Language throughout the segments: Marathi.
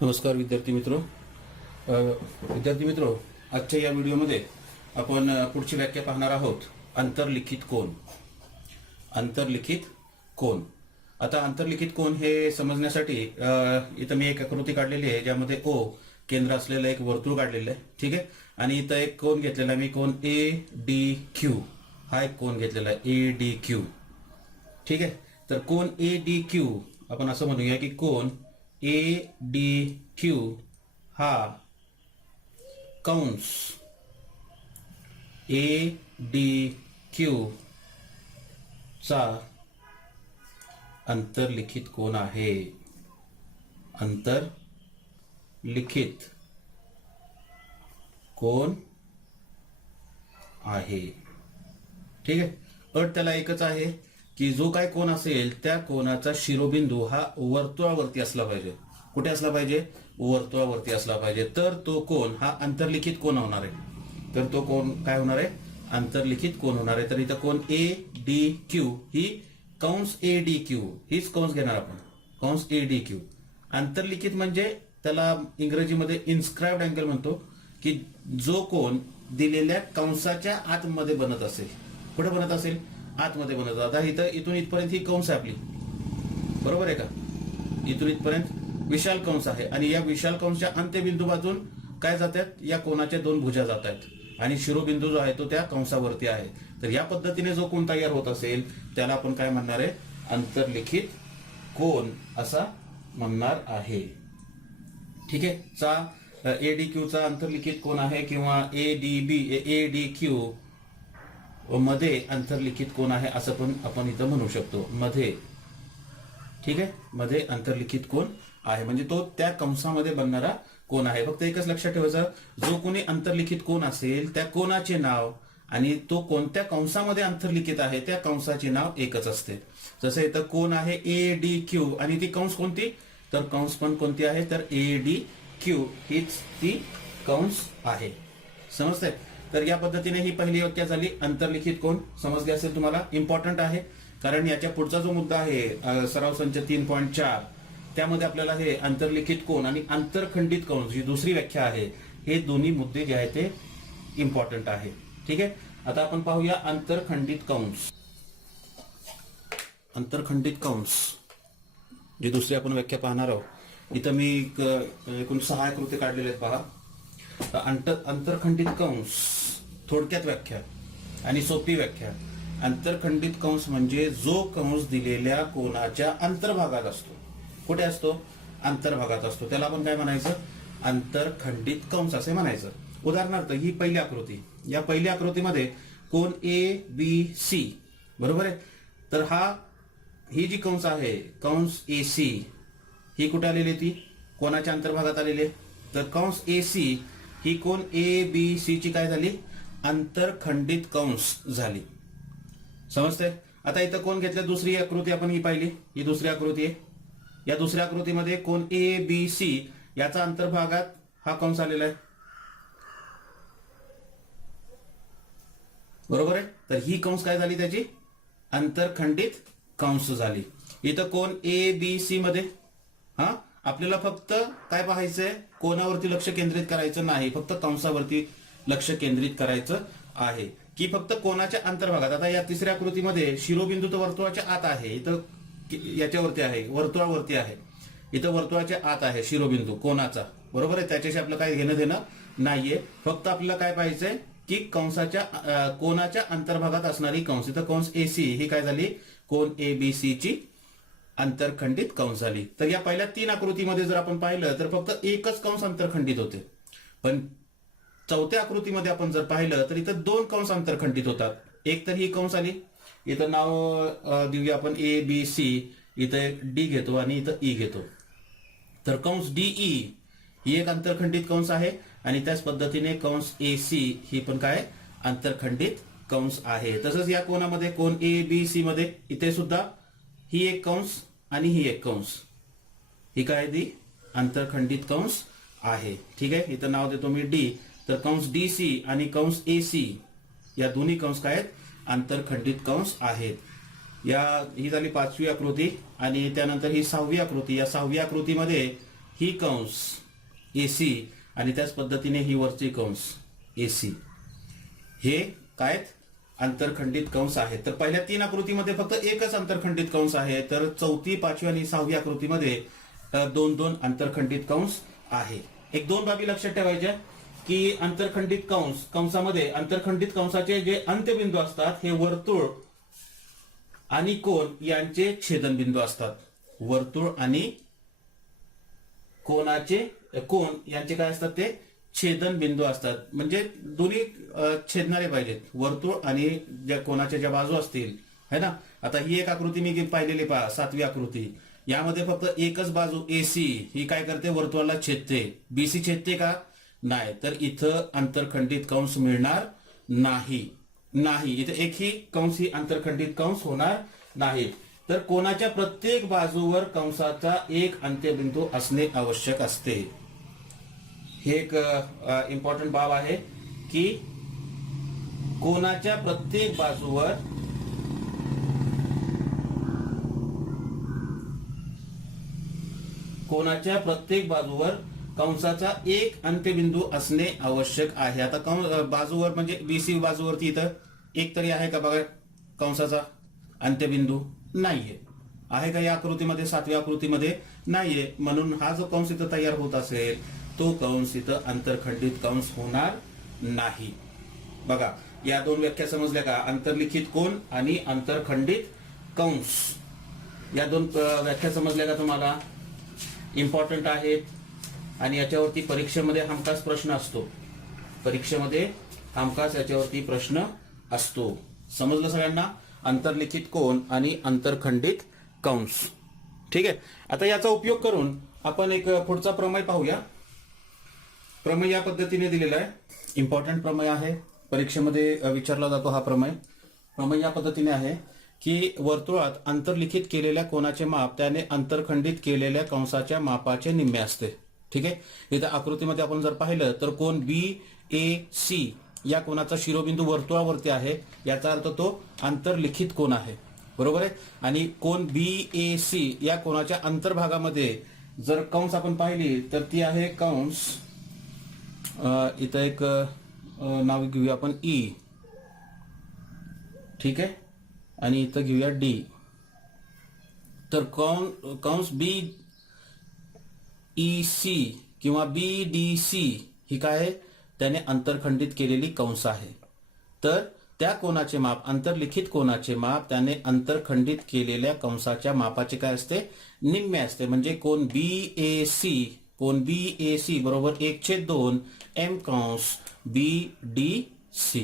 नमस्कार विद्यार्थी मित्रो, आजच्या या व्हिडिओमध्ये आपण पुढची व्याख्या पाहणार आहोत. अंतर्लिखित कोन. अंतर्लिखित कोन. आता अंतर्लिखित कोन हे समजण्यासाठी इथं मी एक आकृती काढलेली आहे ज्यामध्ये ओ केंद्र असलेलं एक वर्तुळ काढलेलं आहे. ठीक आहे. आणि इथं एक कोन घेतलेला आहे मी, कोन ADQ. हा एक कोन घेतलेला आहे ADQ. ठीक आहे. तर कोन ADQ आपण असं म्हणूया की कोन ADQ हा कंस ADQ चा अंतर्लिखित कोन आहे. अंतर्लिखित कोन आहे. ठीक आहे. अट त्याला एकच आहे की जो काय कोन असेल त्या कोनाचा शिरोबिंदू हा वर्तुळावरती असला पाहिजे. कुठे असला पाहिजे? वर्तुळावरती असला पाहिजे. तर तो कोन हा अंतर्लिखित कोन होणार आहे. तर तो कोन काय होणार आहे? अंतर्लिखित कोन होणार आहे. तर इथं कोन ADQ ही कंस ADQ हीच कंस घेणार आपण, कंस ADQ. अंतर्लिखित म्हणजे त्याला इंग्रजीमध्ये इन्स्क्राइब्ड अँगल म्हणतो, की जो कोन दिलेल्या कंसाच्या आतमध्ये बनत असेल. कुठे बनत असेल? आतमध्ये बनत. आता इथून इथपर्यंत ही कंस आहे आपली, बरोबर आहे का? इथून इथपर्यंत विशाल कंस आहे आणि या विशाल कंसच्या अंत्यबिंदू बाजून काय जातात? या कोनाच्या दोन भुजा जात आहेत आणि शिरोबिंदू जो आहे तो त्या कंसावरती आहे. तर या पद्धतीने जो कोन तयार होत असेल त्याला आपण काय म्हणणार आहे? अंतर्लिखित कोन असा म्हणणार आहे. ठीक आहे. ADQ चा अंतर्लिखित कोन आहे किंवा ADQ मध्ये अंतर्लिखित कोन आहे असं पण आपण इथं म्हणू शकतो. मध्ये. ठीक आहे. मध्ये अंतर्लिखित कोन आहे म्हणजे तो त्या कंसामध्ये बनणारा कोन आहे. फक्त एकच लक्षात ठेवायचं, जो कोणी अंतर्लिखित कोन असेल त्या कोनाचे नाव आणि तो कोणत्या कंसामध्ये अंतर्लिखित आहे त्या कंसाचे नाव एकच असते. जसं इथं कोन आहे ADQ आणि ती कंस कोणती? तर कंस पण कोणती आहे? तर ADQ हीच ती कंस आहे. समजतंय? तर या पद्धतीने ही पहिली व्याख्या झाली. अंतर्लिखित कोन समजले असेल तुम्हाला. इम्पॉर्टंट आहे कारण याच्या पुढचा जो मुद्दा आहे सराव संच 3.4 त्यामध्ये आपल्याला हे अंतर्लिखित कोन आणि आंतरखंडित कंस जी दुसरी व्याख्या आहे हे दोन्ही मुद्दे जे आहेत ते इम्पॉर्टंट आहे. ठीक आहे. आता आपण पाहूया आंतरखंडित कंस. अंतरखंडित कंस जी दुसरी आपण व्याख्या पाहणार आहोत. इथं मी एकूण 6 आकृती काढलेल्या आहेत पहा. अंतरखंडित कंस थोडक्यात व्याख्या आणि सोपी व्याख्या. अंतरखंडित कंस म्हणजे जो कंस दिलेल्या कोनाच्या अंतर्भागात असतो. कुठे असतो? अंतर्भागात असतो. त्याला आपण काय म्हणायचं? अंतरखंडित कंस असे म्हणायचं. उदाहरणार्थ ही पहिली आकृती. या पहिल्या आकृतीमध्ये कोन ABC बरोबर आहे. तर ही जी कंस आहे कंस AC ही कुठे आलेली? ती कोणाच्या अंतर्भागात आलेली आहे. तर कंस AC ही कोन ABC ची काय झाली? अंतरखंडित कंस झाली. समजतंय? आता इथं कोण घेतलं? दुसरी आकृती आपण ही पाहिली. ही दुसरी आकृती आहे. या दुसऱ्या आकृतीमध्ये कोन ABC याचा अंतर्भागात हा कंस आलेला आहे. बरोबर आहे. तर ही कंस काय झाली? त्याची अंतरखंडित कंस झाली. इथं कोन ABC मध्ये आपल्याला फक्त काय पाहायचंय? कोणावरती लक्ष केंद्रित करायचं नाही, फक्त कंसावरती लक्ष केंद्रित करायचं आहे की फक्त कोणाच्या अंतर्भागात. आता या तिसऱ्या आकृतीमध्ये शिरोबिंदू तर वर्तुळाच्या आत आहे. इथं याच्यावरती आहे, वर्तुळावरती आहे. इथं वर्तुळाच्या आत आहे शिरोबिंदू कोणाचा. बरोबर आहे. त्याच्याशी आपलं काही घेणं देणं नाहीये. फक्त आपल्याला काय पाहिजे की कंसाच्या कोणाच्या अंतर्भागात असणारी कंस. इथं कंस AC ही काय झाली? कोन ABC ची अंतरखंडित कंस झाली. तर या पहिल्या 3 आकृतीमध्ये जर आपण पाहिलं तर फक्त एकच कंस अंतरखंडित होते. पण चौथ्या आकृतीमध्ये आपण जर पाहिलं तर इथं 2 कंस अंतरखंडित होतात. एक तर ही कंस आली. इथं नाव देऊया आपण ABC. इथं D घेतो आणि इथं E घेतो. तर कंस DE ही एक अंतरखंडित कंस आहे आणि त्याच पद्धतीने कंस AC ही पण काय? अंतरखंडित कंस आहे. तसंच या कोणामध्ये कोन ABC मध्ये इथे सुद्धा ही एक कंस आणि ही एक कंस. ही काय? दी अंतरखंडित कंस आहे. ठीक आहे. इथं नाव देतो मी D. तर कंस DC आणि कंस AC या दोन्ही कंस काय आहेत? आंतरखंडित कंस आहेत. ही झाली 5वी आकृती आणि त्यानंतर ही 6वी आकृती. या 6वी आकृतीमध्ये ही कंस AC आणि त्याच पद्धतीने ही वरची कंस AC हे काय आहेत? आंतरखंडित कंस आहेत. तर पहिल्या 3 आकृतीमध्ये फक्त एकच आंतरखंडित कंस आहे, तर चौथी, 5वी आणि 6वी आकृतीमध्ये 2-2 आंतरखंडित कंस आहे. एक 2 बाबी लक्षात ठेवायच्या की आंतरखंडित कंसामध्ये आंतरखंडित कंसाचे जे अंत्यबिंदू असतात हे वर्तुळ आणि कोन यांचे छेदनबिंदू असतात. वर्तुळ आणि कोन यांचे काय असतात? ते छेदनबिंदू असतात. म्हणजे दोन्ही छेदणारे पाहिजेत. वर्तुळ आणि ज्या कोनाच्या ज्या बाजू असतील है ना. आता ही एक आकृती मी पाहिलेली पहा, 7वी आकृती. यामध्ये फक्त एकच बाजू AC ही काय करते? वर्तुळाला छेदते. BC छेदते का? नाही. तर इथं आंतरखंडित कंस मिळणार नाही. इथे एकही कंस ही आंतरखंडित कंस होणार नाही. तर कोनाच्या प्रत्येक बाजूवर कंसाचा एक अंत्यबिंदू असणे आवश्यक असते. हे एक इम्पॉर्टंट बाब आहे की कोनाच्या प्रत्येक बाजूवर कंसाचा एक अंत्यबिंदू असणे आवश्यक आहे. आता बाजूवर म्हणजे BC बाजूवरती इथं एक तरी आहे का बघा कंसाचा अंत्यबिंदू? नाहीये. आहे का या आकृतीमध्ये? 7वी आकृतीमध्ये नाहीये. म्हणून हा जो कंस इथं तयार होत असेल तो कंस इथं आंतरखंडित कंस होणार नाही. बघा या 2 व्याख्या समजल्या का? अंतर्लिखित कोन आणि आंतरखंडित कंस या 2 व्याख्या समजल्या का तुम्हाला? इम्पॉर्टंट आहेत आणि याच्यावरती परीक्षेमध्ये हमखास प्रश्न असतो. समजलं सगळ्यांना? अंतर्लिखित कोन आणि आंतरखंडित कंस. ठीक आहे. आता याचा उपयोग करून आपण एक पुढचा प्रमेय पाहूया. प्रमेय या पद्धतीने दिलेला आहे. इम्पॉर्टंट प्रमेय आहे, परीक्षेमध्ये विचारला जातो हा प्रमेय. प्रमेय या पद्धतीने आहे की वर्तुळात अंतर्लिखित केलेल्या कोनाचे माप त्याने आंतरखंडित केलेल्या कंसाच्या मापाचे निम्मे असते. ठीक आहे. इथं आकृतीमध्ये आपण जर पाहिलं तर कोन BAC या कोनाचा शिरोबिंदू वर्तुळावरती आहे. याचा अर्थ तो आंतरलिखित कोन आहे. बरोबर आहे. आणि कोन BAC या कोनाच्या अंतर्भागामध्ये जर कंस आपण पाहिली तर ती आहे कंस, इथं एक नाव घेऊया आपण E. ठीक आहे. आणि इथं घेऊया D. तर कंस BEC किंवा BDC ही काय आहे? त्याने आंतरखंडित केलेली कंस आहे. तर त्या कोनाचे माप, आंतरलिखित कोनाचे माप त्याने आंतरखंडित केलेल्या कंसाच्या मापाचे काय असते? निम्मे असते. म्हणजे कोन BAC बरोबर 1/2 M कंस BDC.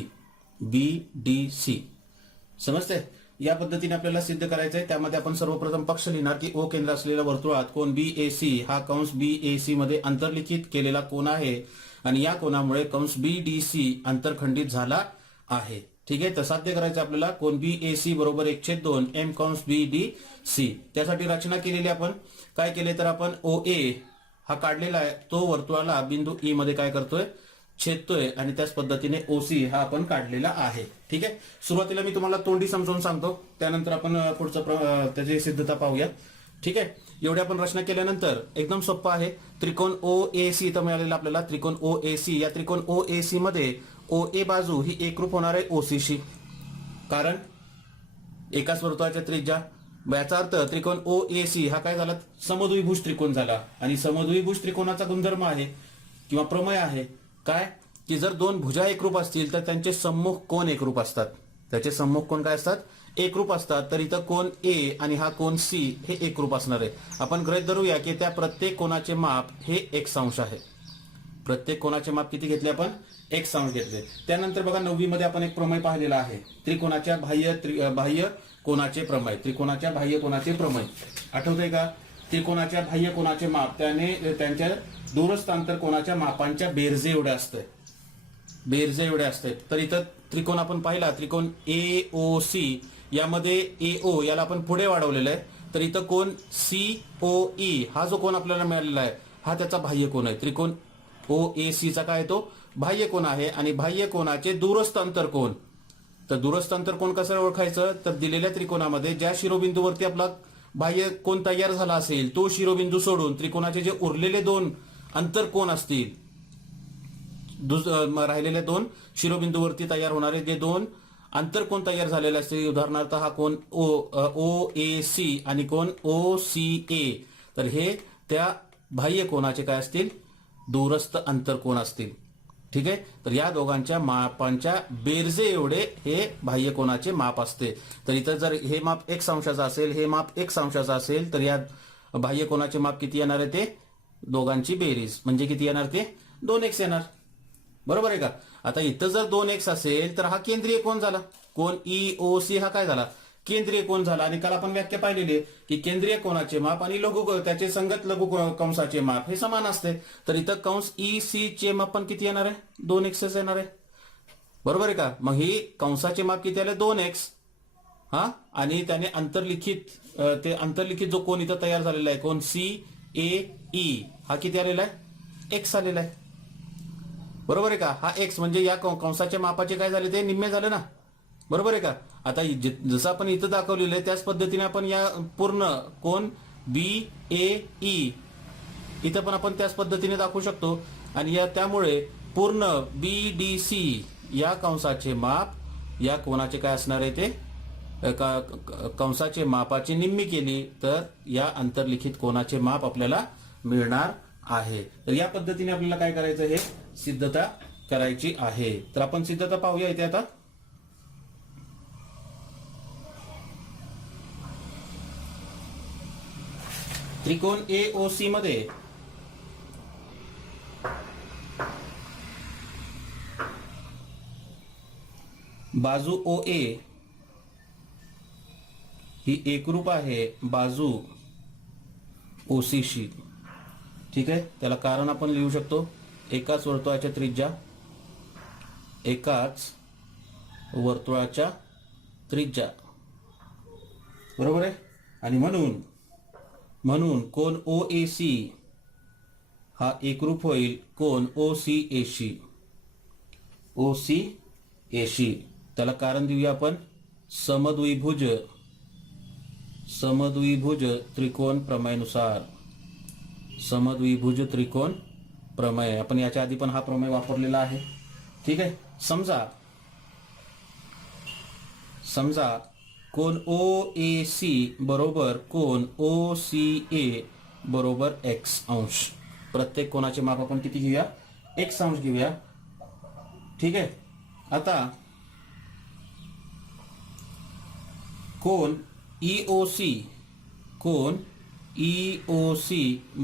समजते? या पद्धतीने आपल्याला सिद्ध करायचं आहे. त्यामध्ये आपण सर्वप्रथम पक्ष लिहिणार की O केंद्र असलेल्या वर्तुळात कोन BAC हा कंस BAC मध्ये आंतरलिखित केलेला कोन आहे आणि या कोनामुळे कंस BDC आंतरखंडित झाला आहे. ठीक आहे. तर साध्य करायचं आपल्याला कोन BAC बरोबर 1/2 M कंस BDC. त्यासाठी रचना केलेली आपण काय केले तर आपण OA हा काढलेला आहे, तो वर्तुळाला बिंदू E मध्ये काय करतोय? छेदतोय. आणि त्याच पद्धतीने OC हा आपण काढलेला आहे. ठीक आहे. सुरुवातीला मी तुम्हाला तोंडी समजावून सांगतो, त्यानंतर आपण पुढचं त्याची सिद्धता पाहूया. ठीक आहे. एवढी आपण रचना केल्यानंतर एकदम सोपं आहे. त्रिकोण OAC इथं मिळालेला आपल्याला त्रिकोण OAC. या त्रिकोण OAC मध्ये OA बाजू ही एकरूप होणार आहे OC शी, कारण एकाच वर्तुळाच्या त्रिज्या. याचा अर्थ त्रिकोण OAC हा काय झाला? समद्विभुज त्रिकोण झाला. आणि समद्विभुज त्रिकोणाचा गुणधर्म आहे किंवा प्रमेय आहे काय की जर 2 भुजा एकरूप असतील तर त्यांचे सम्मुख कोन एकरूप असतात. त्याचे सम्मुख कोन काय असतात? एकरूप असतात. तर इथं कोन A आणि हा कोन C हे एकरूप असणार आहे. आपण गृहीत धरूया की त्या प्रत्येक कोनाचे माप हे x अंश आहे. प्रत्येक कोनाचे माप किती घेतले आपण? x अंश घेतले. त्यानंतर बघा 9वी मध्ये आपण एक प्रमेय पाहिलेला आहे, त्रिकोणाच्या बाह्य कोनाचे प्रमेय. त्रिकोणाच्या बाह्य कोनाचे प्रमेय आठवतंय का? त्रिकोणाच्या बाह्य कोनाचे माप त्याने त्यांच्या दूरस्थ अंतर कोनाच्या मापांच्या बेरजे एवढे असते. तर इथं त्रिकोण आपण पाहिला, त्रिकोण AOC. यामध्ये AO याला आपण पुढे वाढवलेलं आहे. तर इथं कोन COE हा जो कोन आपल्याला मिळालेला आहे हा त्याचा बाह्य कोन आहे. त्रिकोण OAC चा काय तो? बाह्य कोन आहे. आणि बाह्य कोनाचे दूरस्थ अंतर कोन. तर दूरस्थ अंतर कोन कसं ओळखायचं? तर दिलेल्या त्रिकोणामध्ये ज्या शिरोबिंदूवरती आपला बाह्य कोन तयार झाला असेल तो शिरोबिंदू सोडून त्रिकोणाचे जे उरलेले दोन अंतरकोन असतील, राहिलेल्या दोन शिरोबिंदूवरती तयार होणारे जे दोन आंतरकोन तयार झालेले असतील, उदाहरणार्थ हा कोन ओ ए सी आणि कोन ओ सी ए, तर हे त्या बाह्य कोनाचे काय असतील, दूरस्थ अंतरकोन असतील. ठीक आहे. तर या दोघांच्या मापांच्या बेरजे एवढे हे बाह्य कोनाचे माप असते. तर इथं जर हे माप 1 अंशाचं असेल, हे माप 1 अंशाचं असेल, तर या बाह्य कोनाचे माप किती येणार आहे, ते दोघांची बेरीज म्हणजे किती येणार, ते 2x येणार. बरोबर आहे का. आता इथं जर 2x असेल तर हा केंद्रीय कोन झाला. कोन EOC हा काय झाला, केंद्रीय कोन झाला. आणि काल आपण व्याख्या पाहिलेली आहे की केंद्रीय कोनाचे माप आणि लघु त्याचे संगत लघु कंसाचे माप हे समान असते. तर इथं कंस EC चे माप पण किती येणार आहे, 2x येणार आहे. बरोबर आहे का. मग ही कंसाचे माप किती आले, 2x. हा, आणि त्याने अंतर्लिखित जो कोन इथं तयार झालेला आहे, कोन CAE हा किती आलेला आहे, x आलेला आहे. बरोबर आहे का. हा x म्हणजे या कंसाच्या मापाचे काय झाले, ते निम्मे झाले ना. बरोबर आहे का. आता जसं आपण इथं दाखवलेलं आहे त्याच पद्धतीने आपण या पूर्ण कोन BAE इथं पण आपण त्याच पद्धतीने दाखवू शकतो. आणि त्यामुळे पूर्ण BDC या कंसाचे माप या कोनाचे काय असणार आहे, ते कंसाचे मापाची निम्मी केली तर या अंतर्लिखित कोनाचे माप आपल्याला मिळणार आहे. तर या पद्धतीने आपल्याला काय करायचं, हे सिद्धता करायची आहे. तर आपण सिद्धता पाहूया इथे आता. त्रिकोण AOC मध्ये बाजू OA ही एकरूप आहे बाजू OC शी. ठीक आहे. त्याला कारण आपण लिहू शकतो, एकाच वर्तुळाच्या त्रिज्या. बरोबर आहे. आणि म्हणून कोन OAC हा एकरूप होईल कोन OCA शी. त्याला कारण देऊया आपण, समद्विभुज त्रिकोण प्रमेयनुसार. समद्विभुज त्रिकोण प्रमेय, आपण याच्या आधी पण हा प्रमेय वापरलेला आहे. ठीक आहे. समजा कोन OAC बरोबर कोन OCA बरोबर x अंश. प्रत्येक कोनाचे माप आपण किती घेऊया, x अंश घेऊया. ठीक आहे. आता कोन EOC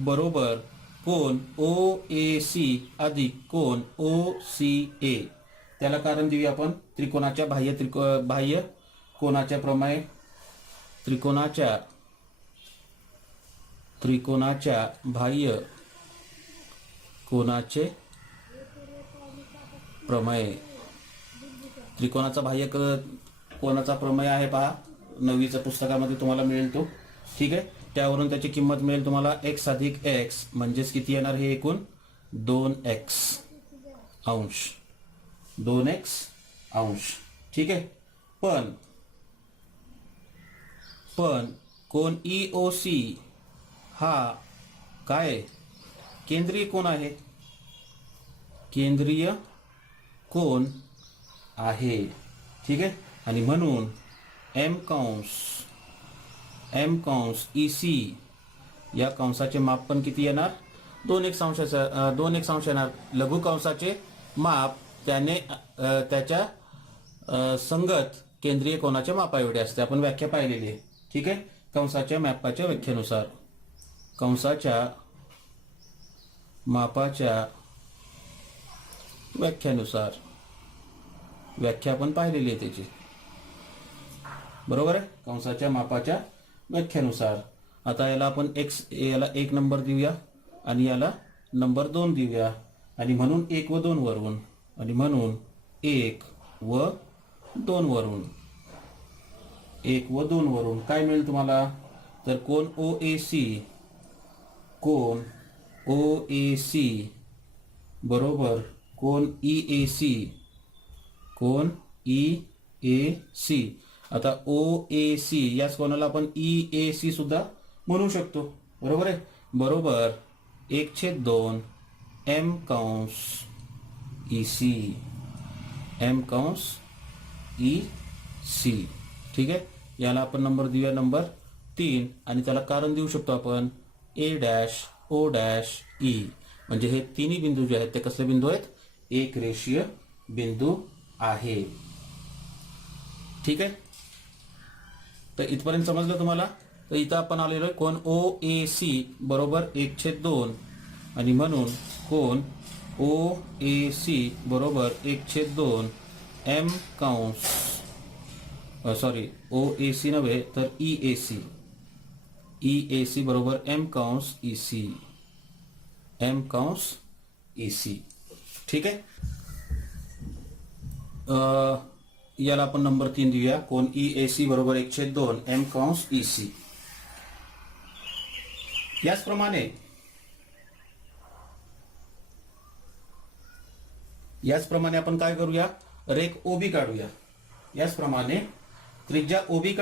बरोबर कोन OAC अधिक कोन OCA. त्याला कारण देऊया आपण त्रिकोणाच्या बाह्य कोनाच्या प्रमेय. त्रिकोणाच्या बाह्य कोनाचे प्रमेय. त्रिकोणाचा बाह्य कोनाचा प्रमेय आहे पहा, 9वीच्या पुस्तकामध्ये तुम्हाला मिळेल तो. ठीक आहे. त्यावरून त्याची किंमत मिळेल तुम्हाला x अधिक x म्हणजेच किती येणार, हे एकूण 2x अंश. ठीक आहे. पण कोन EOC हा काय, केंद्रीय कोन आहे, केंद्रीय कोन आहे. ठीक आहे. आणि म्हणून M कंस EC या कंसाचे माप पण किती येणार, 2x अंश येणार. लघु कंसाचे माप त्याच्या संगत केंद्रीय कोनाच्या मापा एवढे असते. आपण व्याख्या पाहिलेली आहे. ठीक आहे. कंसाच्या मापाच्या व्याख्येनुसार, कंसाच्या मापाच्या व्याख्यानुसार व्याख्या आपण पाहिलेली आहे त्याची. बरोबर आहे. कंसाच्या मापाच्या व्याख्यानुसार. आता याला आपण याला 1 नंबर देऊया आणि याला नंबर 2 देऊया. आणि म्हणून 1 व 2 वरून, आणि म्हणून 1 व 2 वरून, 1 व 2 वरून काय मिळेल तुम्हाला, तर कोन OAC बरोबर कोन EAC आता OAC याच कोणाला आपण EAC सुद्धा म्हणू शकतो, बरोबर आहे. बरोबर 1/2 M कंस EC, M कंस EC. ठीक आहे. याला आपण नंबर देऊया नंबर 3 आणि त्याला कारण देऊ शकतो आपण A', O', E. म्हणजे हे तिन्ही बिंदू जे आहेत ते कसले बिंदू आहेत, एक रेषीय बिंदू आहे. ठीक आहे. तर इथपर्यंत समजलं तुम्हाला. तर इथं आपण आलेलो आहे कोण OAC बरोबर 1/2 आणि म्हणून कोण OAC बरोबर 1/2 M कंस सॉरी OAC नव्हे तर EAC बरोबर M कंस EC, M कंस EC. ठीक आहे. याला आपण नंबर 3 देऊया कोण EAC बरोबर 1/2 M कंस EC. याचप्रमाणे आपण काय करूया, रेख OB काढूया. याचप्रमाणे त्रिज्या OB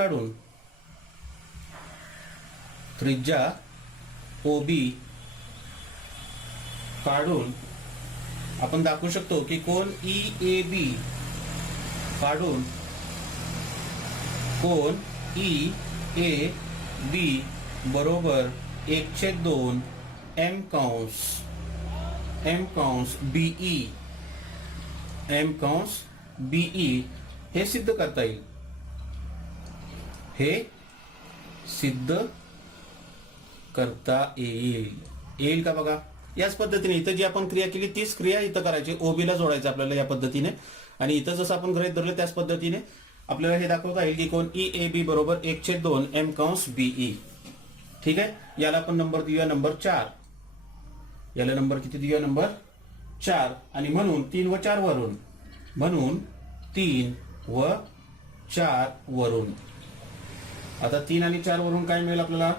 काढून आपण दाखवू शकतो की कोण EAB काढून कोण EAB बरोबर 1/2 M कंस BE हे सिद्ध करता येईल. येईल का बघा. याच पद्धतीने इथं जी आपण क्रिया केली तीच क्रिया इथं करायची. OB ला जोडायचं आपल्याला या पद्धतीने आणि इथं जसं आपण गृहीत धरलं त्याच पद्धतीने आपल्याला हे दाखवता येईल की कोण EAB बरोबर 1/2 M कंस BE. ठीक आहे. याला आपण नंबर देऊया नंबर 4. याला नंबर किती देऊया, नंबर 4. आणि म्हणून 3 व 4 वरून आता 3 आणि 4 वरून काय मिळेल आपल्याला,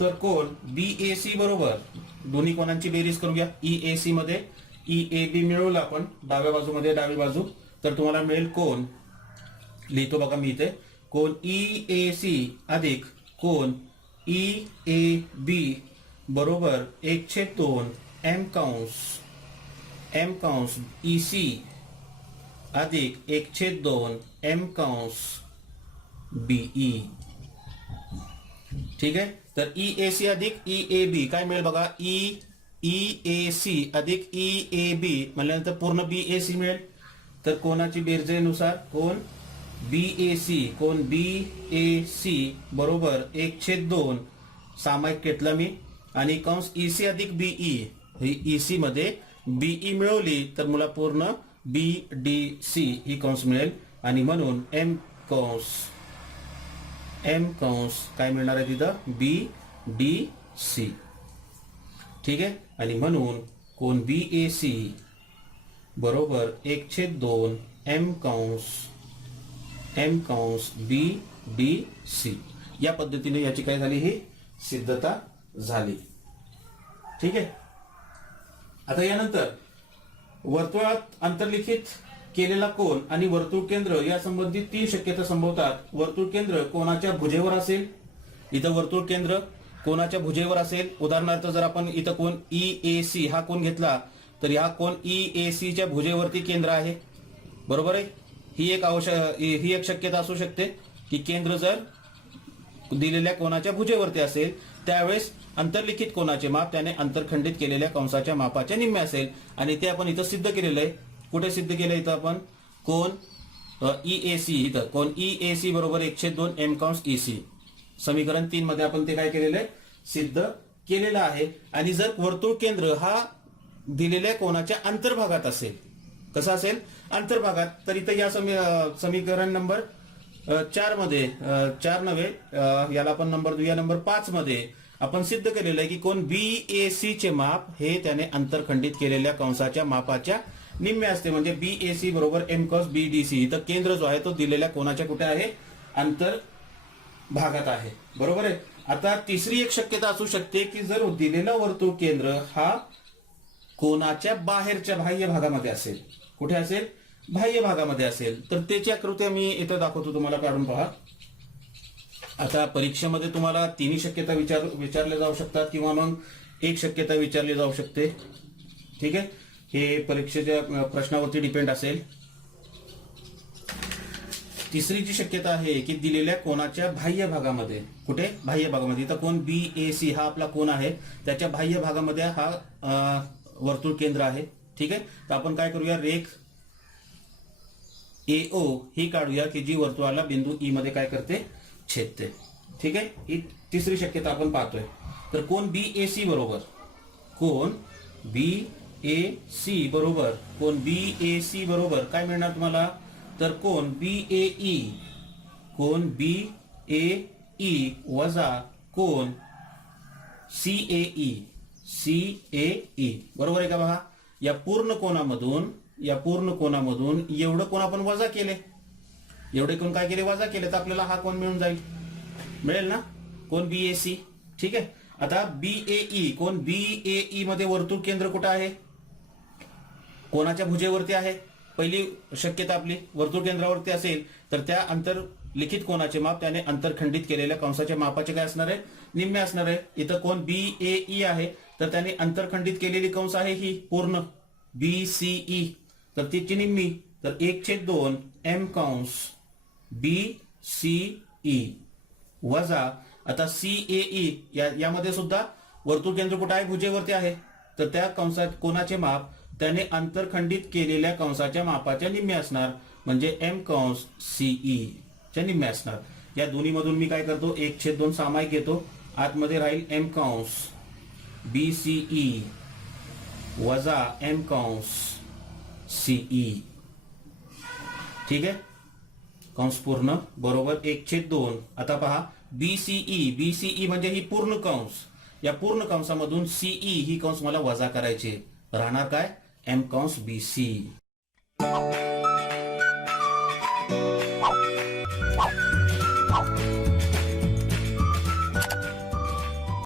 तर कोण BAC बरोबर दोन्ही कोणांची बेरीज करूया. EAC मध्ये EAB मिळवलं आपण डाव्या बाजूमध्ये डावी बाजू, तर तुम्हाला मिळेल कोण, लिहितो बघा मी इथे, कोण EAC अधिक कोण EAB बरोबर 1/2 M कंस EC अधिक 1/2 M कंस BE. ठीक आहे. तर EAC अधिक EAB काय मिळेल बघा, EAC अधिक EAB म्हणल्यानंतर पूर्ण BAC मिळेल. तर कोणाची बेरजेनुसार कोण BAC बरोबर 1/2 सामायिक घेतला मी आणि कंस EC अधिक BE, ही EC मध्ये BE मिळवली तर मला पूर्ण BDC ही कंस मिळेल आणि म्हणून M कंस काय मिळणार आहे तिथं, BDC. ठीक आहे. आणि म्हणून कोण BAC बरोबर 1/2 M कंस BDC. या पद्धतीने याची काय झाली, ही सिद्धता झाली. ठीक आहे. आता यानंतर वर्तुळात अंतर्लिखित केलेला कोन आणि वर्तुळ केंद्र या संबंधित 3 शक्यता संभवतात. वर्तुळ केंद्र कोणाच्या भुजेवर असेल, इथं वर्तुळ केंद्र कोणाच्या भुजेवर असेल. उदाहरणार्थ जर आपण इथं कोन EAC हा कोन घेतला तर हा कोन EAC च्या भुजेवरती केंद्र आहे, बरोबर आहे. ही एक शक्यता असू शकते की केंद्र जर दिलेल्या कोनाच्या भुजेवरती असेल त्यावेळेस अंतर्लिखित कोनाचे माप त्याने अंतरखंडित केलेल्या कंसाच्या मापाच्या निम्मे असेल आणि ते आपण इथं सिद्ध केलेलं आहे. कुठे सिद्ध केलं इथं आपण, कोन EAC, इथं कोन EAC बरोबर 1/2 M कंस EC. समीकरण 3 मध्ये आपण ते काय केलेलं आहे, सिद्ध केलेलं आहे. आणि जर वर्तुळ केंद्र हा दिलेल्या कोनाच्या अंतर्भागात असेल, कसा असेल, अंतर्भागात, तर इथं या समीकरण नंबर 4 मध्ये 4 नव्हे, याला आपण नंबर देऊया नंबर 5 मध्ये आपण सिद्ध केलेलं आहे की कोन BAC चे माप हे त्याने अंतरखंडित केलेल्या कंसाच्या मापाच्या निम्मे असते. म्हणजे BAC बरोबर M कंस BDC. इथं केंद्र जो आहे तो दिलेल्या कोनाच्या कुठे आहे, अंतर भागात आहे, बरोबर आहे. आता तिसरी एक शक्यता असू शकते की जर दिलेला वर्तुळ केंद्र हा कोनाच्या बाहेरच्या बाह्य भागामध्ये असेल. कुठे असेल, बाह्य भागामध्ये असेल तर त्याची आकृत्या मी इथं दाखवतो तुम्हाला, काढून पहा. आता परीक्षेमध्ये तुम्हाला तिन्ही शक्यता विचारल्या जाऊ शकतात किंवा मग एक शक्यता विचारली जाऊ शकते. ठीक आहे, हे परीक्षेच्या प्रश्नावरती डिपेंड असेल. तिसरी जी शक्यता आहे की दिलेल्या कोणाच्या बाह्य भागामध्ये, कुठे बाह्य भागामध्ये, इथं कोण BAC हा आपला कोण आहे, त्याच्या बाह्य भागामध्ये हा वर्तुळ केंद्र आहे. ठीक आहे, तर आपण काय करूया, रेख AO ही काढूया की जी वर्तुळाला बिंदू E मध्ये काय करते, छेदते. ठीक आहे, ही तिसरी शक्यता आपण पाहतोय. तर कोण BAC बरोबर, कोण BAC बरोबर, कोण BAC बरोबर काय मिळणार तुम्हाला, तर कोण BAE, कोण BAE वजा कोण CAE, CAE बरोबर आहे का पहा. या पूर्ण कोणामधून एवढं कोण आपण वजा केले, एवढे कोण काय केले, वजा केले, तर आपल्याला हा कोण मिळून जाईल, मिळेल ना, कोण BAC. ठीक आहे, आता BAE, कोण BAE मध्ये वर्तुळ केंद्र कुठं आहे, कोणाच्या भुजेवरती आहे. पहिली शक्यता आपली वर्तुळ केंद्रावरती असेल तर त्या लिखित कोणाचे माप त्याने अंतरखंडित केलेल्या कंसाच्या मापाचे काय असणार आहे, निम्मे असणार आहे. इथं कोण BAE आहे तर त्याने अंतरखंडित केलेली कंस आहे ही पूर्ण BCE, तर तिची निम्मी, तर 1/2 M कंस BCE वजा आता CAE, यामध्ये सुद्धा वर्तुळ केंद्र कुठे आहे, भुजेवरती आहे, तर त्या कंसात कोणाचे माप त्याने अंतरखंडित केलेल्या कंसाच्या मापाच्या निम्मे असणार, म्हणजे M कंस CE च्या निम्मे असणार. या दोन्ही मधून मी काय करतो, 1/2 सामायिक घेतो, आतमध्ये राहील M कंस BCE वजा M कंस CE. ठीक आहे, कंस पूर्ण बरोबर 1/2. आता पहा BCE म्हणजे ही पूर्ण कंस, या पूर्ण कंसामधून CE ही कंस मला वजा करायची, राहणार काय, M कंस BC.